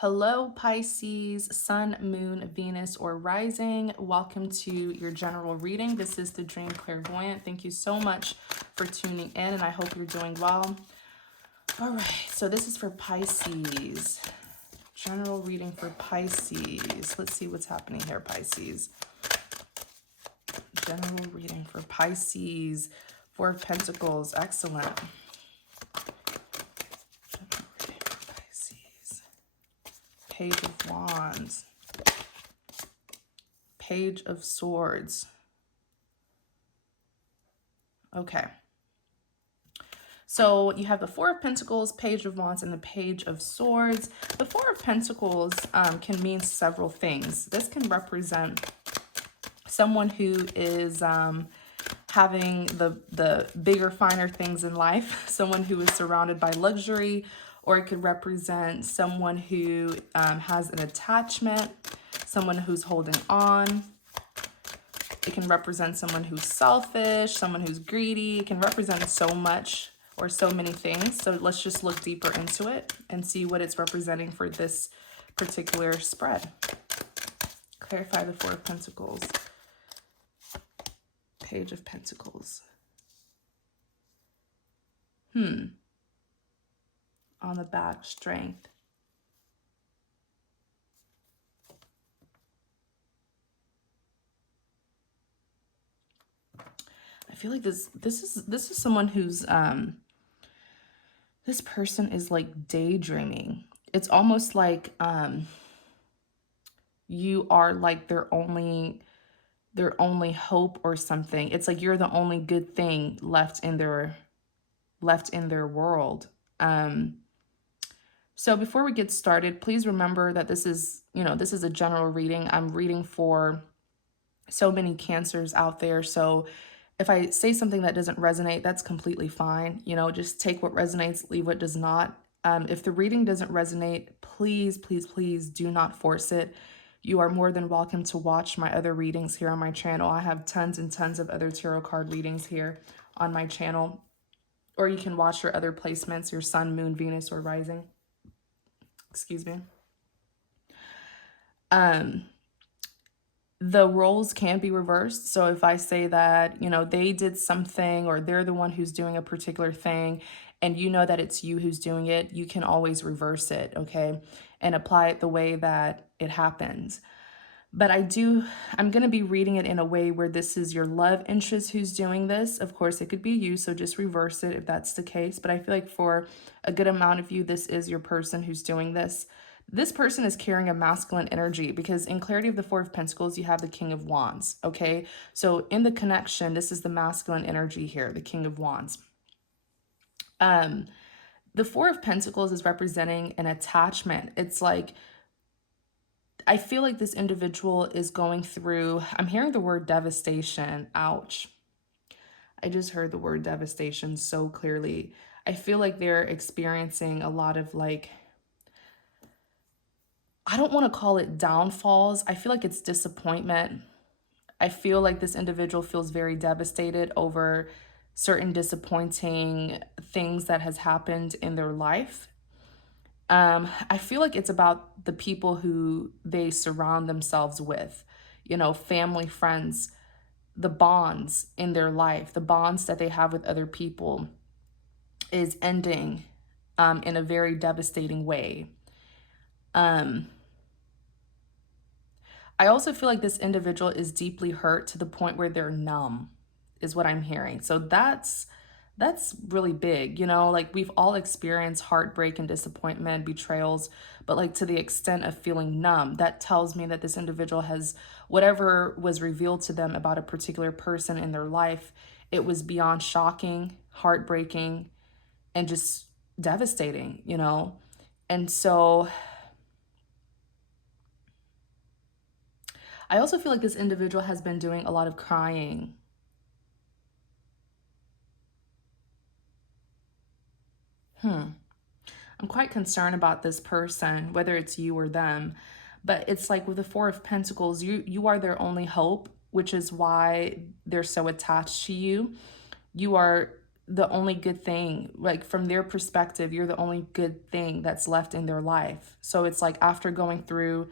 Hello, Pisces, Sun, Moon, Venus, or Rising. Welcome to your general reading. This is the Dream Clairvoyant. Thank you so much for tuning in, and I hope you're doing well. All right, so this is for Pisces. General reading for Pisces. Let's see what's happening here, Pisces. General reading for Pisces. Four of Pentacles. Excellent. Page of Wands, Page of Swords. Okay. So you have the Four of Pentacles, Page of Wands, and the Page of Swords. The Four of Pentacles can mean several things. This can represent someone who is having the bigger, finer things in life, someone who is surrounded by luxury, or it could represent someone who has an attachment, someone who's holding on. It can represent someone who's selfish, someone who's greedy. It can represent so much or so many things. So let's just look deeper into it and see what it's representing for this particular spread. Clarify the Four of Pentacles. Page of Pentacles. On the back, strength. I feel like this is someone who's this person is like daydreaming. It's almost like you are like their only hope or something. It's like you're the only good thing left in their world. So before we get started, please remember that this is a general reading. I'm reading for so many Cancers out there. So if I say something that doesn't resonate, that's completely fine. Just take what resonates, leave what does not. If the reading doesn't resonate, please, please, please do not force it. You are more than welcome to watch my other readings here on my channel. I have tons and tons of other tarot card readings here on my channel. Or you can watch your other placements, your Sun, Moon, Venus, or Rising. Excuse me. The roles can be reversed. So if I say that, they did something or they're the one who's doing a particular thing and you know that it's you who's doing it, you can always reverse it, okay? And apply it the way that it happens. But I'm going to be reading it in a way where this is your love interest who's doing this. Of course, it could be you, so just reverse it if that's the case. But I feel like for a good amount of you, this is your person who's doing this. This person is carrying a masculine energy because in Clarity of the Four of Pentacles, you have the King of Wands, okay? So in the connection, this is the masculine energy here, the King of Wands. The Four of Pentacles is representing an attachment. It's like, I feel like this individual is going through, I'm hearing the word devastation. Ouch. I just heard the word devastation so clearly. I feel like they're experiencing a lot of I don't want to call it downfalls. I feel like it's disappointment. I feel like this individual feels very devastated over certain disappointing things that has happened in their life. I feel like it's about the people who they surround themselves with, family, friends, the bonds in their life, the bonds that they have with other people is ending in a very devastating way. I also feel like this individual is deeply hurt to the point where they're numb, is what I'm hearing. So that's really big, like we've all experienced heartbreak and disappointment, betrayals, but to the extent of feeling numb, that tells me that this individual has, whatever was revealed to them about a particular person in their life, it was beyond shocking, heartbreaking, and just devastating, And so I also feel like this individual has been doing a lot of crying. I'm quite concerned about this person, whether it's you or them. But it's like with the Four of Pentacles, you are their only hope, which is why they're so attached to you. You are the only good thing. Like from their perspective, you're the only good thing that's left in their life. So it's like after going through,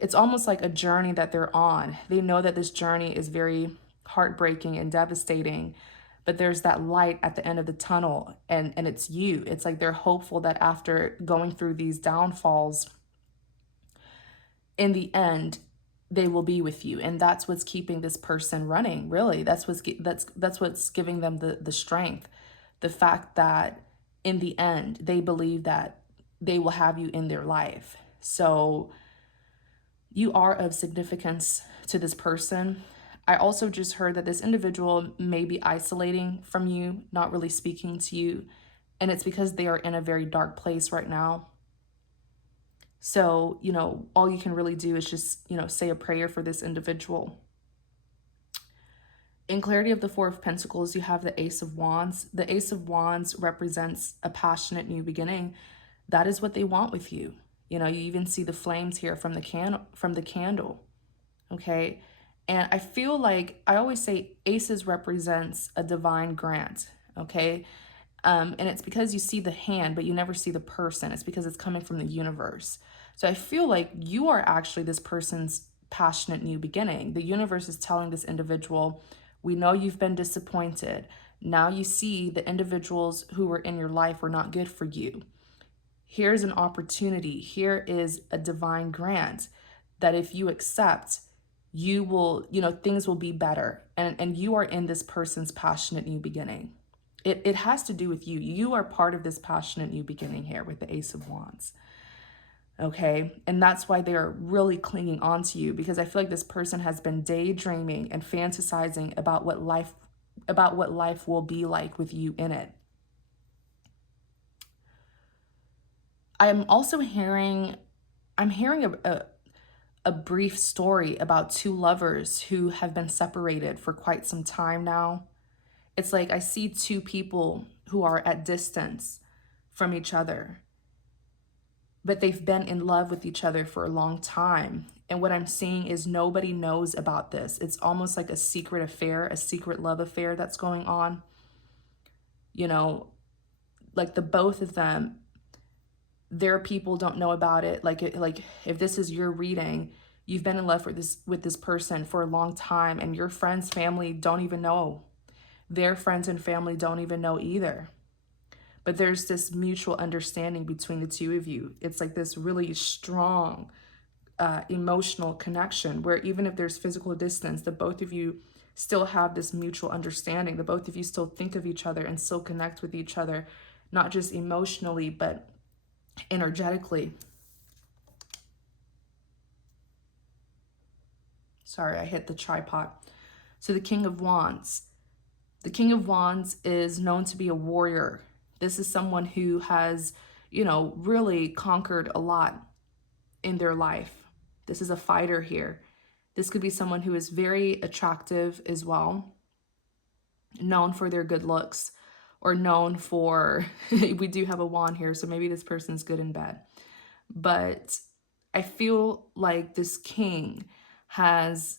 it's almost like a journey that they're on. They know that this journey is very heartbreaking and devastating, but there's that light at the end of the tunnel, and it's you. It's like they're hopeful that after going through these downfalls, in the end, they will be with you. And that's what's keeping this person running, really. That's what's giving them the strength. The fact that in the end, they believe that they will have you in their life. So you are of significance to this person. I also just heard that this individual may be isolating from you, not really speaking to you. And it's because they are in a very dark place right now. So, all you can really do is just, say a prayer for this individual. In clarity of the Four of Pentacles, you have the Ace of Wands. The Ace of Wands represents a passionate new beginning. That is what they want with you. You even see the flames here from the candle. Okay. And I feel like I always say aces represents a divine grant. Okay. And it's because you see the hand, but you never see the person. It's because it's coming from the universe. So I feel like you are actually this person's passionate new beginning. The universe is telling this individual, we know you've been disappointed. Now you see the individuals who were in your life were not good for you. Here's an opportunity. Here is a divine grant that if you accept, you will, things will be better. And you are in this person's passionate new beginning. It has to do with you. You are part of this passionate new beginning here with the Ace of Wands. Okay. And that's why they're really clinging on to you, because I feel like this person has been daydreaming and fantasizing about what life will be like with you in it. I'm also hearing a brief story about two lovers who have been separated for quite some time now. It's like I see two people who are at distance from each other, but they've been in love with each other for a long time. And what I'm seeing is nobody knows about this. It's almost like a secret affair, a secret love affair that's going on. Like the both of them, their people don't know about it. Like if this is your reading, you've been in love with this person for a long time, and your friends, family don't even know. Their friends and family don't even know either. But there's this mutual understanding between the two of you. It's like this really strong emotional connection where even if there's physical distance, the both of you still have this mutual understanding. The both of you still think of each other and still connect with each other, not just emotionally, but energetically. Sorry, I hit the tripod. So the King of Wands. The King of Wands is known to be a warrior. This is someone who has, really conquered a lot in their life. This is a fighter here. This could be someone who is very attractive as well, known for their good looks, or known for, we do have a wand here, so maybe this person's good in bed. But I feel like this king has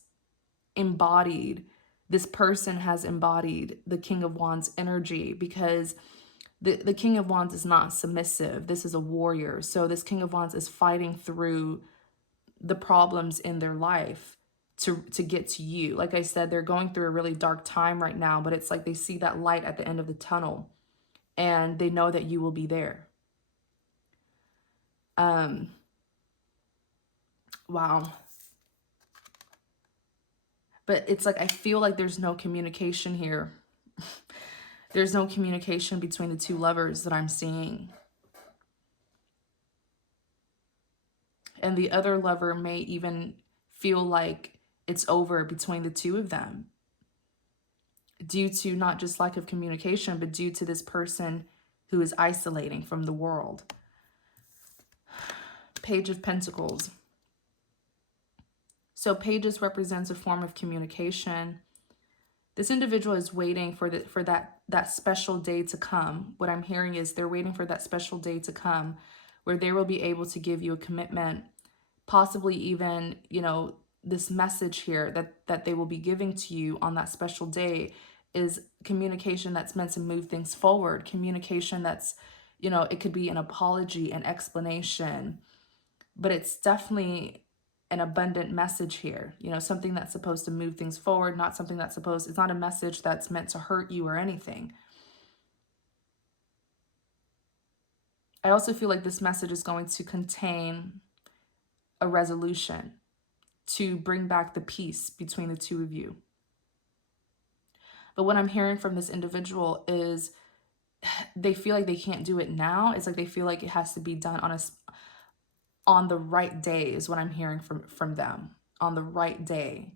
embodied, this person has embodied the King of Wands energy, because the King of Wands is not submissive. This is a warrior. So this King of Wands is fighting through the problems in their life to get to you. Like I said, they're going through a really dark time right now, but it's like they see that light at the end of the tunnel and they know that you will be there. Wow. But it's like, I feel like there's no communication here. There's no communication between the two lovers that I'm seeing. And the other lover may even feel like it's over between the two of them, due to not just lack of communication, but due to this person who is isolating from the world. Page of Pentacles. So pages represents a form of communication. This individual is waiting for that special day to come. What I'm hearing is they're waiting for that special day to come where they will be able to give you a commitment, possibly even, this message here that they will be giving to you on that special day is communication that's meant to move things forward, communication that's, you know, it could be an apology, an explanation, but it's definitely an abundant message here, you know, something that's supposed to move things forward, not something that's supposed, it's not a message that's meant to hurt you or anything. I also feel like this message is going to contain a resolution to bring back the peace between the two of you. But what I'm hearing from this individual is they feel like they can't do it now. It's like they feel like it has to be done on the right day is what I'm hearing from them, on the right day.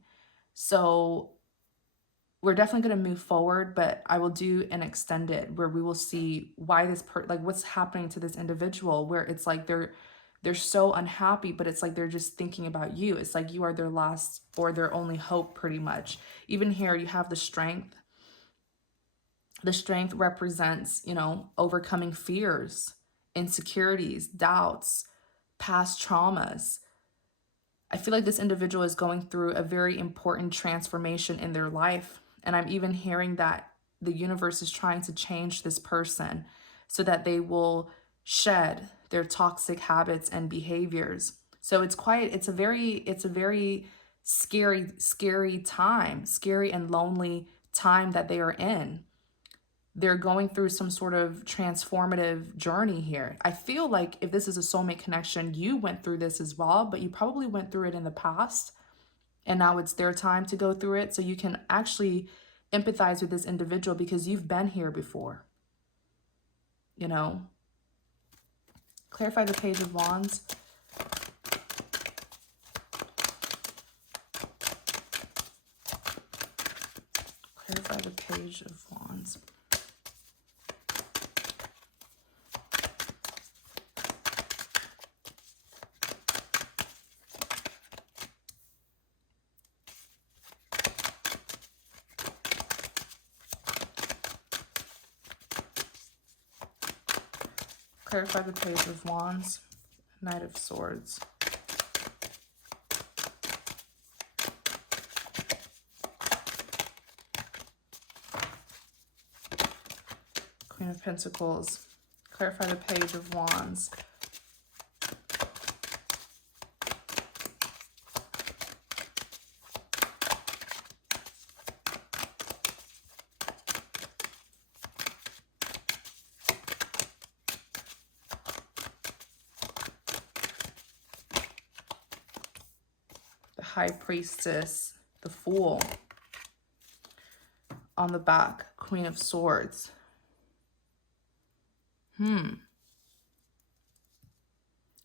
So we're definitely going to move forward, but I will do an extended where we will see why this like what's happening to this individual, where it's like they're so unhappy, but it's like they're just thinking about you. It's like you are their last or their only hope, pretty much. Even here you have the strength. The strength represents, you know, overcoming fears, insecurities, doubts, past traumas. I feel like this individual is going through a very important transformation in their life. And I'm even hearing that the universe is trying to change this person so that they will shed their toxic habits and behaviors. So it's a very scary time, scary and lonely time that they are in. They're going through some sort of transformative journey here. I feel like if this is a soulmate connection, you went through this as well, but you probably went through it in the past and now it's their time to go through it. So you can actually empathize with this individual because you've been here before, you know. Clarify the Page of Wands. Clarify the Page of Wands. Clarify the Page of Wands, Knight of Swords. Queen of Pentacles. Clarify the Page of Wands. High Priestess, the Fool. On the back, Queen of Swords.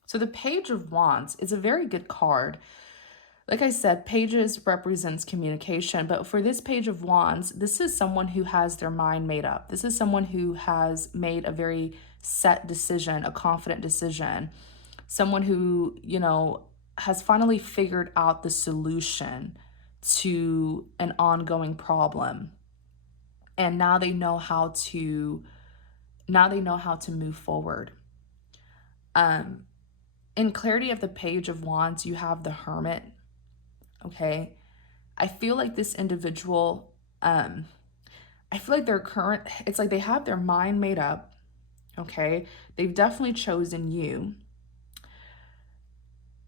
So the Page of Wands is a very good card. Like I said, pages represents communication, but for this Page of Wands, this is someone who has their mind made up. This is someone who has made a very set decision, a confident decision. Someone who, you know, has finally figured out the solution to an ongoing problem. And now they know how to move forward. In clarity of the Page of Wands, you have the Hermit. Okay. I feel like this individual, I feel like it's like they have their mind made up. Okay. They've definitely chosen you.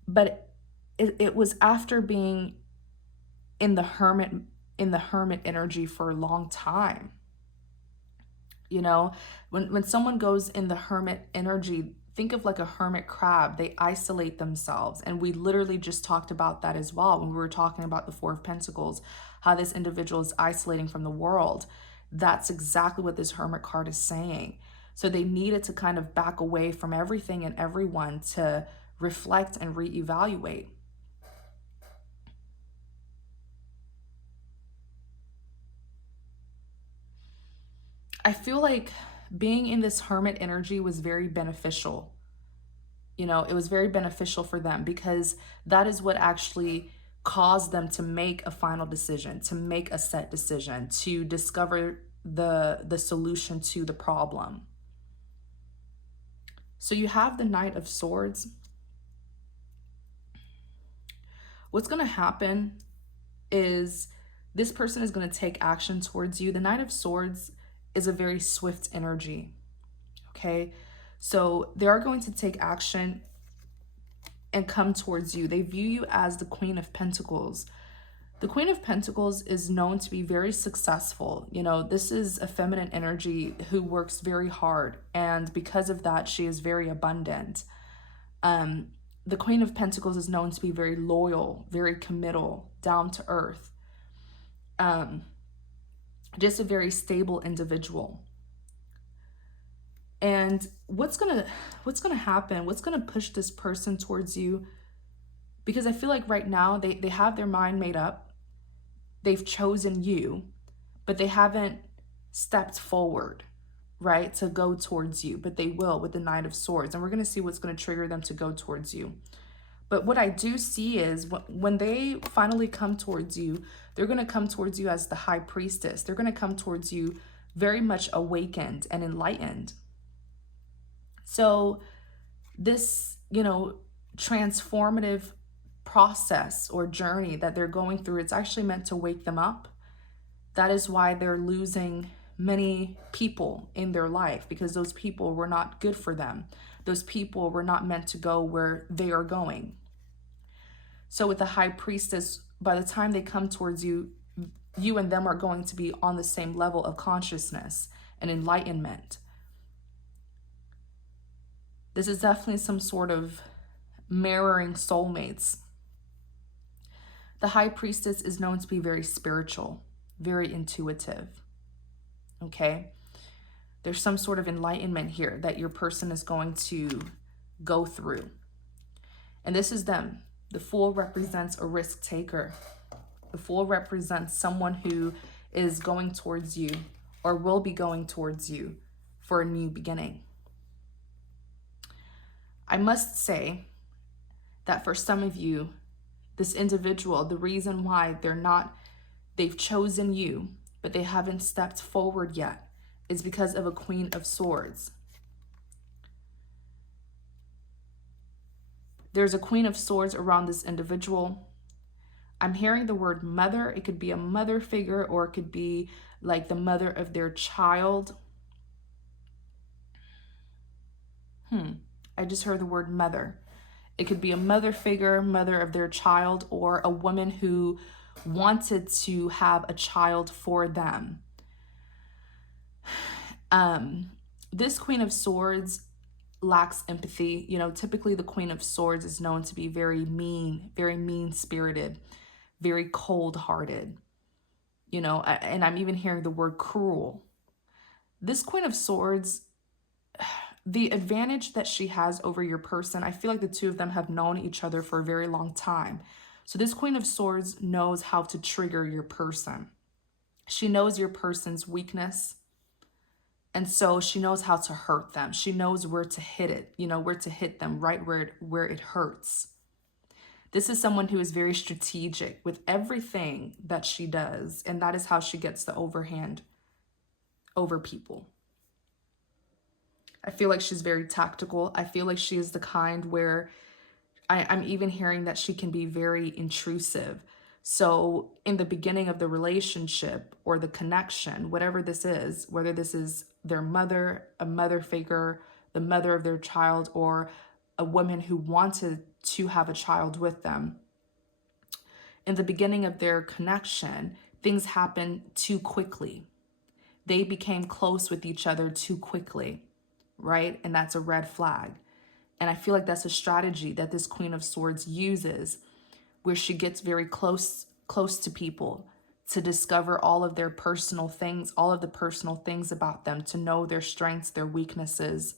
But it was after being in the hermit energy for a long time. You know, when someone goes in the hermit energy, think of like a hermit crab. They isolate themselves. And we literally just talked about that as well when we were talking about the Four of Pentacles, how this individual is isolating from the world. That's exactly what this Hermit card is saying. So they needed to kind of back away from everything and everyone to reflect and reevaluate. I feel like being in this hermit energy was very beneficial. You know, it was very beneficial for them because that is what actually caused them to make a final decision, to make a set decision, to discover the solution to the problem. So you have the Knight of Swords. What's going to happen is This person is going to take action towards you. The Knight of Swords is a very swift energy, okay? So they are going to take action and come towards you. They view you as the Queen of Pentacles. The Queen of Pentacles is known to be very successful. You know, this is a feminine energy who works very hard, and because of that, she is very abundant. The Queen of Pentacles is known to be very loyal, very committal, down to earth. Just a very stable individual. And what's gonna happen? What's gonna push this person towards you? Because I feel like right now they have their mind made up. They've chosen you, but they haven't stepped forward, right, to go towards you. But they will with the Knight of Swords, and we're gonna see what's gonna trigger them to go towards you. But what I do see is when they finally come towards you, they're going to come towards you as the High Priestess. They're going to come towards you very much awakened and enlightened. So this, you know, transformative process or journey that they're going through, it's actually meant to wake them up. That is why they're losing many people in their life, because those people were not good for them. Those people were not meant to go where they are going. So with the High Priestess, by the time they come towards you, you and them are going to be on the same level of consciousness and enlightenment. This is definitely some sort of mirroring soulmates. The High Priestess is known to be very spiritual, very intuitive. Okay? There's some sort of enlightenment here that your person is going to go through. And this is them. The Fool represents a risk taker. The Fool represents someone who is going towards you or will be going towards you for a new beginning. I must say that for some of you, this individual, the reason why they've chosen you, but they haven't stepped forward yet, is because of a Queen of Swords. There's a Queen of Swords around this individual. I'm hearing the word mother. It could be a mother figure, or it could be like the mother of their child. I just heard the word mother. It could be a mother figure, mother of their child, or a woman who wanted to have a child for them. This Queen of Swords lacks empathy. You know, typically the Queen of Swords is known to be very mean-spirited, very cold-hearted. You know, and I'm even hearing the word cruel. This Queen of Swords, the advantage that she has over your person, I feel like the two of them have known each other for a very long time. So this Queen of Swords knows how to trigger your person. She knows your person's weakness. And so she knows how to hurt them. She knows where to hit it, you know, where to hit them right where it hurts. This is someone who is very strategic with everything that she does. And that is how she gets the overhand over people. I feel like she's very tactical. I feel like she is the kind where I'm even hearing that she can be very intrusive. So in the beginning of the relationship or the connection, whatever this is, whether this is their mother, a mother figure, the mother of their child, or a woman who wanted to have a child with them, in the beginning of their connection, things happened too quickly. They became close with each other too quickly, right? And that's a red flag. And I feel like that's a strategy that this Queen of Swords uses, where she gets very close to people to discover all of their personal things, all of the personal things about them, to know their strengths, their weaknesses.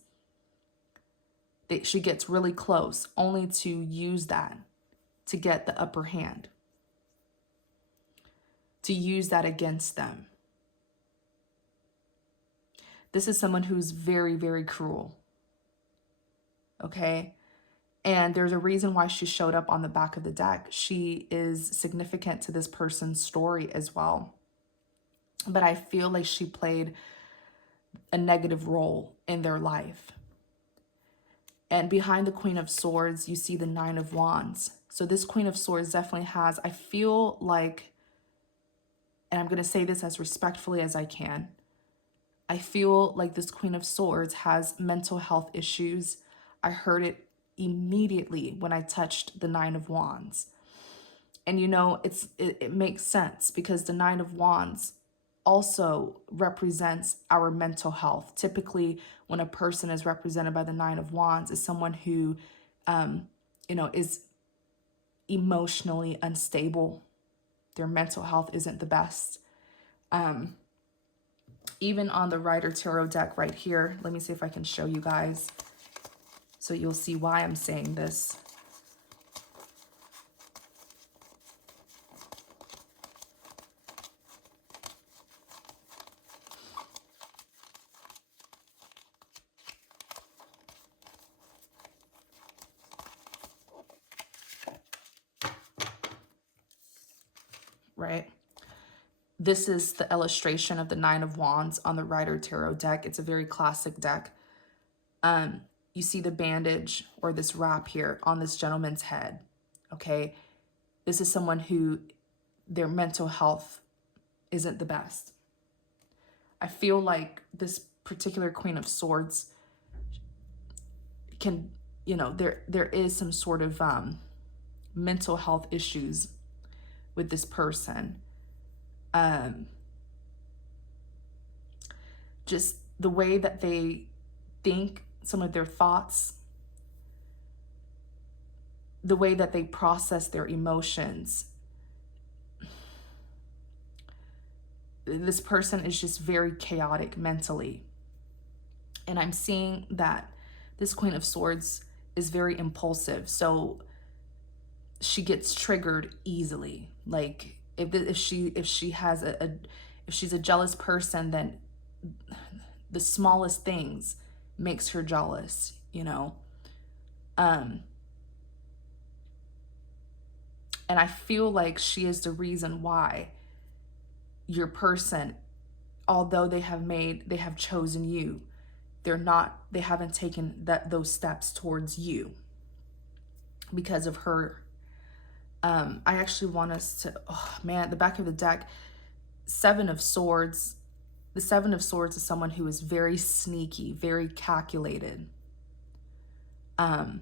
She gets really close only to use that to get the upper hand, to use that against them. This is someone who's very, very cruel. Okay? And there's a reason why she showed up on the back of the deck. She is significant to this person's story as well. But I feel like she played a negative role in their life. And behind the Queen of Swords, you see the Nine of Wands. So this Queen of Swords definitely has, I feel like and I'm going to say this as respectfully as I can, I feel like this Queen of Swords has mental health issues. I heard it immediately when I touched the Nine of Wands. And you know, it makes sense because the Nine of Wands also represents our mental health. Typically, when a person is represented by the Nine of Wands, is someone who, is emotionally unstable. Their mental health isn't the best. Even on the Rider Tarot deck right here, let me see if I can show you guys so you'll see why I'm saying this. Right? This is the illustration of the Nine of Wands on the Rider Tarot deck. It's a very classic deck. You see the bandage or this wrap here on this gentleman's head, okay? This is someone who their mental health isn't the best. I feel like this particular Queen of Swords can, there is some sort of mental health issues with this person. Just the way that they think, some of their thoughts, the way that they process their emotions. This person is just very chaotic mentally. And I'm seeing that this Queen of Swords is very impulsive. So she gets triggered easily. Like if she's a jealous person, then the smallest things makes her jealous, and I feel like she is the reason why your person, although they have chosen you, they haven't taken those steps towards you because of her. I actually want us to, the back of the deck, Seven of Swords. The Seven of Swords is someone who is very sneaky, very calculated. Wow.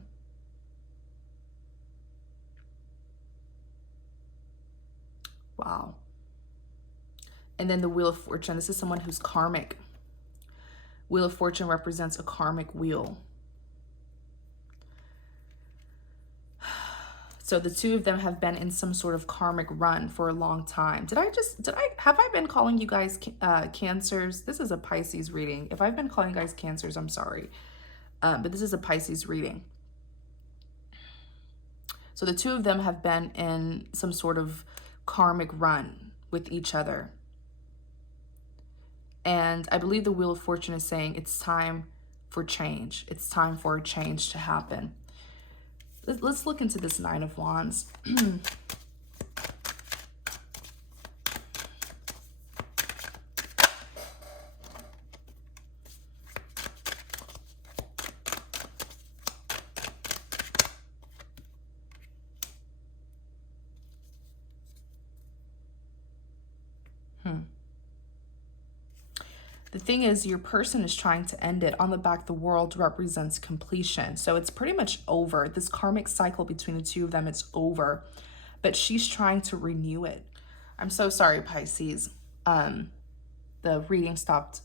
And then the Wheel of Fortune. This is someone who's karmic. Wheel of Fortune represents a karmic wheel. So the two of them have been in some sort of karmic run for a long time. Have I been calling you guys Cancers? This is a Pisces reading. If I've been calling you guys Cancers, I'm sorry. But this is a Pisces reading. So the two of them have been in some sort of karmic run with each other. And I believe the Wheel of Fortune is saying it's time for change. It's time for a change to happen. Let's look into this Nine of Wands. The thing is, your person is trying to end it. On the back, the world represents completion. So it's pretty much over. This karmic cycle between the two of them, it's over. But she's trying to renew it. I'm so sorry, Pisces. The video stopped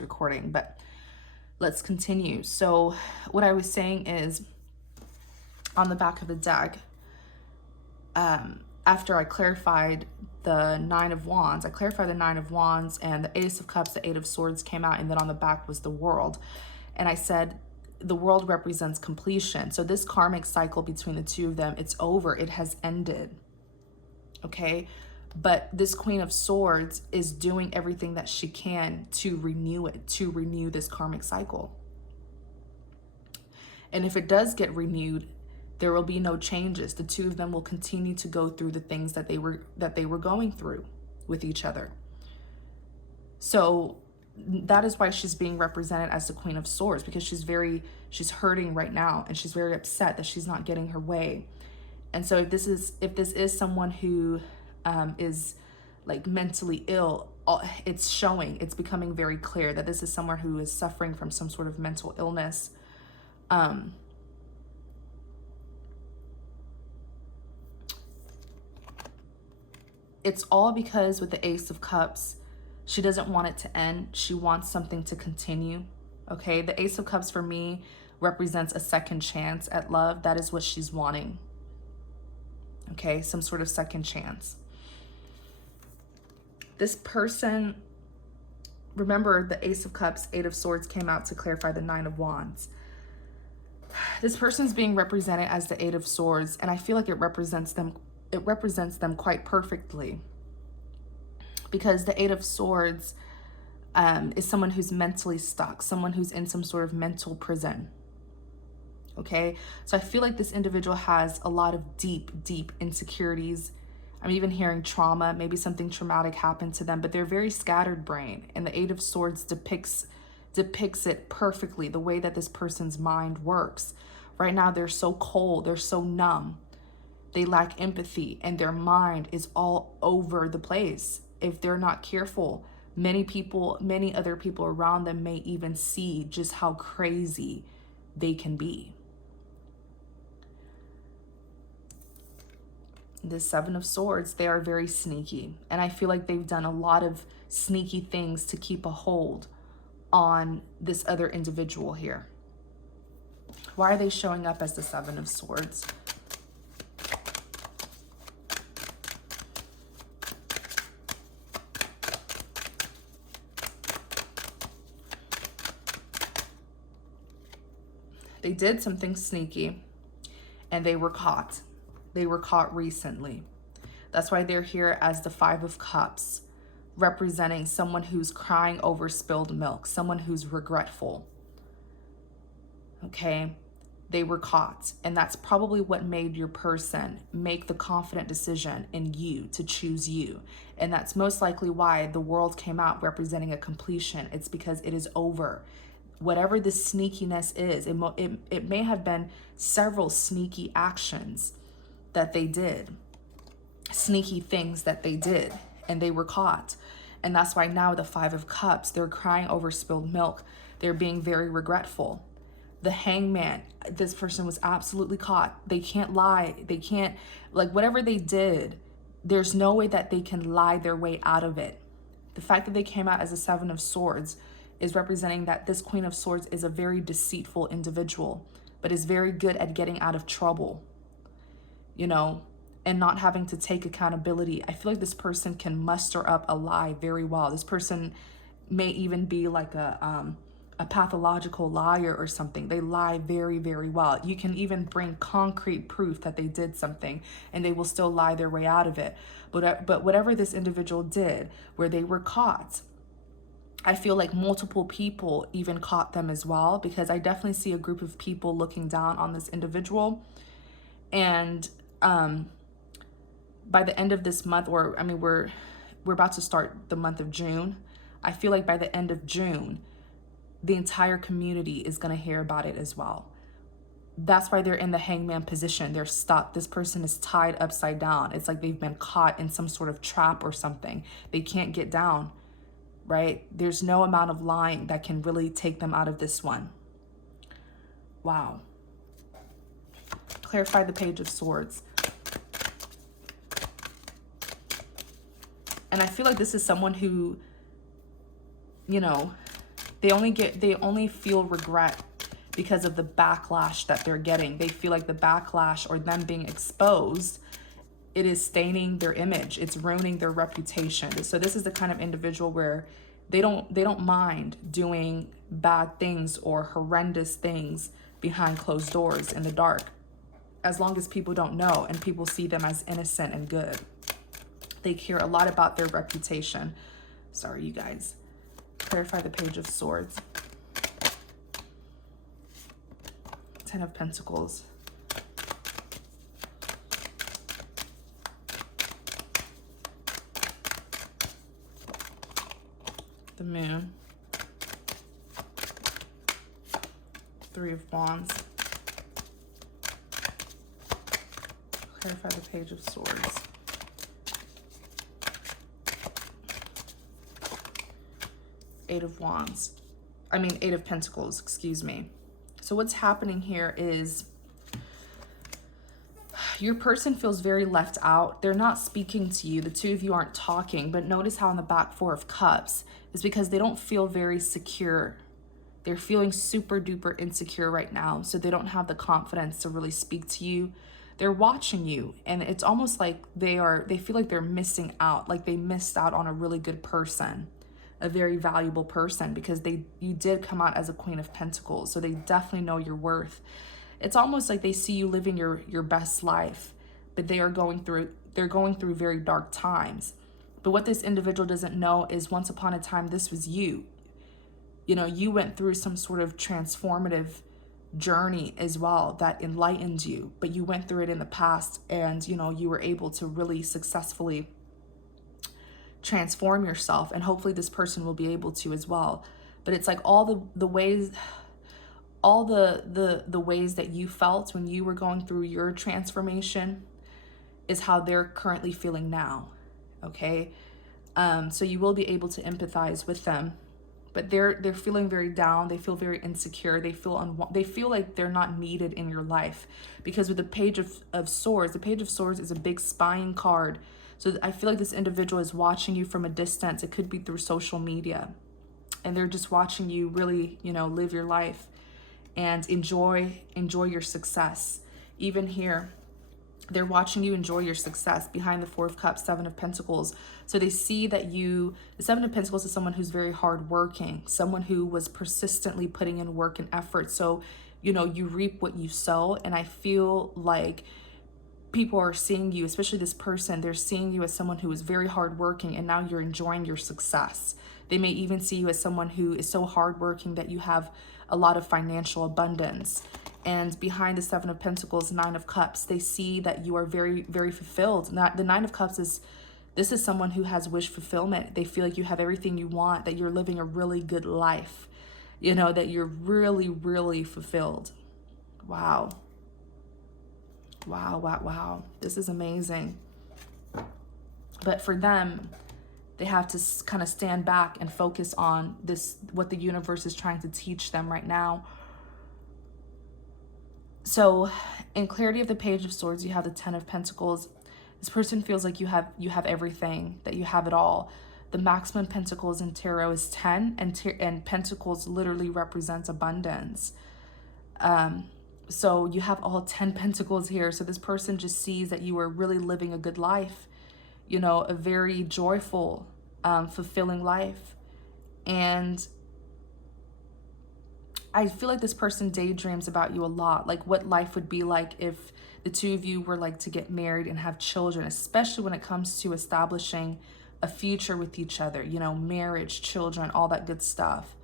recording, but let's continue. So what I was saying is, on the back of the deck, after I clarified the Nine of Wands, and the Ace of Cups, the Eight of Swords came out, and then on the back was the World. And I said the World represents completion. So this karmic cycle between the two of them, it's over. It has ended. Okay? But this Queen of Swords is doing everything that she can to renew it, to renew this karmic cycle. And if it does get renewed, there will be no changes. The two of them will continue to go through the things that they were going through with each other. So that is why she's being represented as the Queen of Swords, because she's hurting right now, and she's very upset that she's not getting her way. And so if this is someone who is like mentally ill. It's showing, it's becoming very clear that this is someone who is suffering from some sort of mental illness. It's all because with the Ace of Cups, she doesn't want it to end. She wants something to continue. Okay, the Ace of Cups for me represents a second chance at love. That is what she's wanting. Okay, some sort of second chance. This person, remember the Ace of Cups, Eight of Swords came out to clarify the Nine of Wands. This person's being represented as the Eight of Swords, and I feel like it represents them quite perfectly, because the Eight of Swords is someone who's mentally stuck, someone who's in some sort of mental prison. Okay, so I feel like this individual has a lot of deep insecurities. I'm even hearing trauma. Maybe something traumatic happened to them, but they're very scattered brain, and the Eight of Swords depicts it perfectly, the way that this person's mind works. Right now, they're so cold, they're so numb, they lack empathy, and their mind is all over the place. If they're not careful, many other people around them may even see just how crazy they can be. The Seven of Swords, they are very sneaky, and I feel like they've done a lot of sneaky things to keep a hold on this other individual here. Why are they showing up as the Seven of Swords? They did something sneaky and they were caught. They were caught recently. That's why they're here as the Five of Cups, representing someone who's crying over spilled milk, someone who's regretful. Okay, they were caught, and that's probably what made your person make the confident decision in you to choose you. And that's most likely why the world came out representing a completion. It's because it is over. Whatever the sneakiness is, it may have been several sneaky actions that they did, sneaky things that they did, and they were caught. And that's why now the Five of Cups, they're crying over spilled milk. They're being very regretful. The Hangman, this person was absolutely caught. They can't lie. They can't, like, whatever they did, there's no way that they can lie their way out of it. The fact that they came out as a Seven of Swords is representing that this Queen of Swords is a very deceitful individual, but is very good at getting out of trouble, you know, and not having to take accountability. I feel like this person can muster up a lie very well. This person may even be like a pathological liar or something. They lie very, very well. You can even bring concrete proof that they did something and they will still lie their way out of it. But whatever this individual did, where they were caught, I feel like multiple people even caught them as well, because I definitely see a group of people looking down on this individual. And by the end of this month, or I mean, we're about to start the month of June. I feel like by the end of June, the entire community is going to hear about it as well. That's why they're in the Hangman position. They're stuck. This person is tied upside down. It's like they've been caught in some sort of trap or something. They can't get down, right? There's no amount of lying that can really take them out of this one. Wow. Clarify the Page of Swords. And I feel like this is someone who, you know, they only feel regret because of the backlash that they're getting. They feel like the backlash or them being exposed, it is staining their image. It's ruining their reputation. So this is the kind of individual where they don't mind doing bad things or horrendous things behind closed doors in the dark, as long as people don't know and people see them as innocent and good. They care a lot about their reputation. Sorry, you guys. Clarify the Page of Swords. Ten of Pentacles. The Moon. Three of Wands. Clarify the Page of Swords. Eight of Wands. Eight of Pentacles, excuse me. So what's happening here is your person feels very left out. They're not speaking to you. The two of you aren't talking, but notice how in the back Four of Cups is because they don't feel very secure. They're feeling super duper insecure right now. So they don't have the confidence to really speak to you. They're watching you, and it's almost like they feel like they're missing out, like they missed out on a really good person, a very valuable person, because you did come out as a Queen of Pentacles. So they definitely know your worth. It's almost like they see you living your best life, but they're going through very dark times. But what this individual doesn't know is once upon a time, this was you. You know, you went through some sort of transformative journey as well that enlightened you, but you went through it in the past, and you know, you were able to really successfully transform yourself, and hopefully this person will be able to as well. But it's like all the ways, all the ways that you felt when you were going through your transformation is how they're currently feeling now. Okay, so you will be able to empathize with them, but they're feeling very down. They feel very insecure. They feel like they're not needed in your life, because with the Page of Swords, the Page of Swords is a big spying card. So I feel like this individual is watching you from a distance. It could be through social media, and they're just watching you really, you know, live your life and enjoy your success. Even here, they're watching you enjoy your success behind the Four of Cups, Seven of Pentacles. So they see that the Seven of Pentacles is someone who's very hardworking, someone who was persistently putting in work and effort. So, you know, you reap what you sow. And I feel like people are seeing you, especially this person, they're seeing you as someone who is very hardworking, and now you're enjoying your success. They may even see you as someone who is so hardworking that you have a lot of financial abundance. And behind the Seven of Pentacles, Nine of Cups, they see that you are very, very fulfilled. The Nine of Cups this is someone who has wish fulfillment. They feel like you have everything you want, that you're living a really good life, you know, that you're really, really fulfilled. Wow. Wow, wow, wow. This is amazing. But for them, they have to kind of stand back and focus on this, what the universe is trying to teach them right now. So in clarity of the Page of Swords, you have the Ten of Pentacles. This person feels like you have everything, that you have it all. The maximum Pentacles in Tarot is 10, and Pentacles literally represents abundance. So you have all 10 Pentacles here. So this person just sees that you are really living a good life, you know, a very joyful, fulfilling life. And I feel like this person daydreams about you a lot, like what life would be like if the two of you were like to get married and have children, especially when it comes to establishing a future with each other, you know, marriage, children, all that good stuff.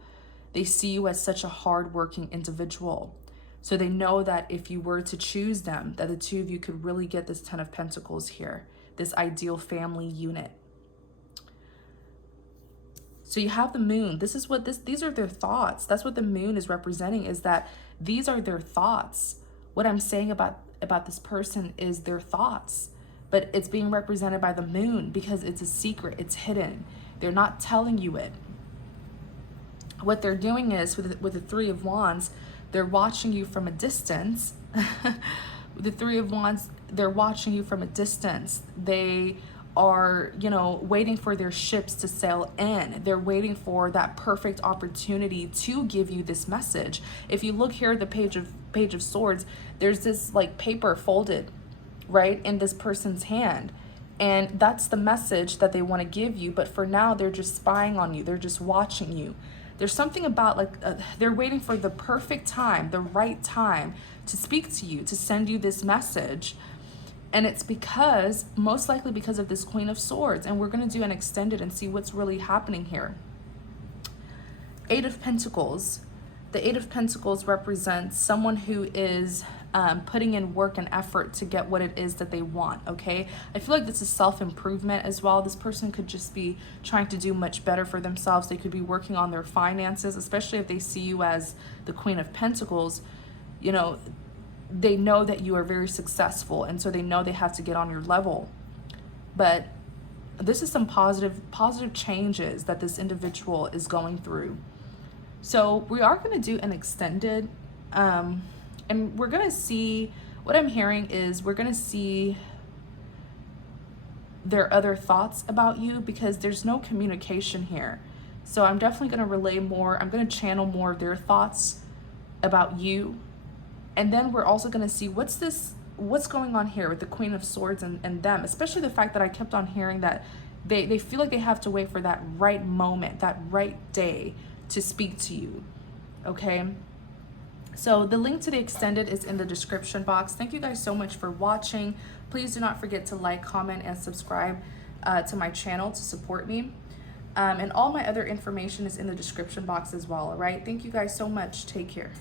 They see you as such a hardworking individual. So they know that if you were to choose them, that the two of you could really get this Ten of Pentacles here, this ideal family unit. So you have the Moon. These are their thoughts. That's what the Moon is representing, is that these are their thoughts. What I'm saying about this person is their thoughts, but it's being represented by the Moon because it's a secret, it's hidden. They're not telling you it. What they're doing is with the Three of Wands, they're watching you from a distance. With the Three of Wands, they're watching you from a distance. They are, you know, waiting for their ships to sail in. They're waiting for that perfect opportunity to give you this message. If you look here at the Page of Swords, there's this like paper folded right in this person's hand, and that's the message that they want to give you. But for now, they're just spying on you. They're just watching you. There's something about like they're waiting for the perfect time, the right time to speak to you, to send you this message. And it's because, most likely because of this Queen of Swords. And we're going to do an extended and see what's really happening here. Eight of Pentacles. The Eight of Pentacles represents someone who is putting in work and effort to get what it is that they want, okay? I feel like this is self-improvement as well. This person could just be trying to do much better for themselves. They could be working on their finances, especially if they see you as the Queen of Pentacles. You know, they know that you are very successful, and so they know they have to get on your level. But this is some positive changes that this individual is going through. So we are going to do an extended, and we're going to see, what I'm hearing is we're going to see their other thoughts about you, because there's no communication here. So I'm definitely going to relay more. I'm going to channel more of their thoughts about you. And then we're also going to see what's going on here with the Queen of Swords and them, especially the fact that I kept on hearing that they feel like they have to wait for that right moment, that right day to speak to you. Okay. So the link to the extended is in the description box. Thank you guys so much for watching. Please do not forget to like, comment, and subscribe to my channel to support me. And all my other information is in the description box as well. All right. Thank you guys so much. Take care.